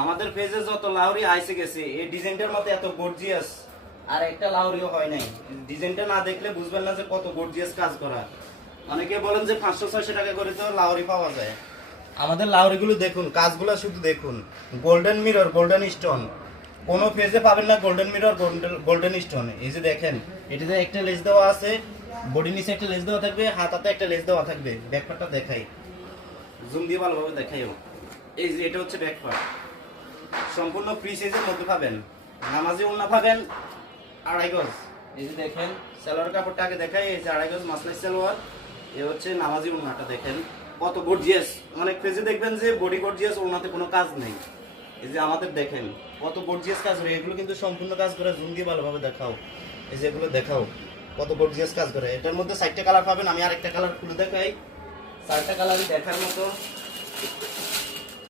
আমাদের পেজে যত লাউরি আইসে গেছে এই ডিজাইনটার মধ্যে এত গর্জিয়াস আর একটা লাউরিও হয় নাই। ডিজাইনটা না দেখলে বুঝবেন না যে কত গর্জিয়াস কাজ করা। অনেকে বলেন যে 500-600 টাকা করে তো লাউরি পাওয়া যায়। আমাদের লাউরিগুলো দেখুন, কাজগুলো শুধু দেখুন। গোল্ডেন মিরর, গোল্ডেন স্টোন, কোনো পেজে পাবেন না গোল্ডেন মিরর, গোল্ডেন স্টোন। এই যে দেখেন, এটাতে একটা লেস দেওয়া আছে, বডি নিচে একটা লেস দেওয়া থাকবে, হাতাতে একটা লেস দেওয়া থাকবে। ব্যাকপার্টটা দেখাই, জুম দিয়ে ভালোভাবে দেখাইও। এই যে এটা হচ্ছে ব্যাকপার্ট, সম্পূর্ণ ফ্রি সাইজের মধ্যে পাবেন। নামাজি ওড়না পাবেন 2.5 গজ। এই যে দেখেন সালোয়ার কাপড়টা আগে দেখাই, এই যে 2.5 গজ মাসলাই সালোয়ার। এ হচ্ছে নামাজি ওড়নাটা, দেখেন কত গর্জিয়াস। অনেক পেজে দেখবেন যে বডি গর্জিয়াস, ওড়নাতে কোনো কাজ নেই। এই যে আমাদের দেখেন কত গর্জিয়াস কাজ করে, এগুলো কিন্তু সম্পূর্ণ কাজ করে। জুম দিয়ে ভালোভাবে দেখাও, এই যে এগুলো দেখাও কত গর্জিয়াস কাজ করে। এটার মধ্যে 4টা কালার পাবেন, আমি আরেকটা কালার খুলে দেখাই। 4টা কালারই দেখার মতো।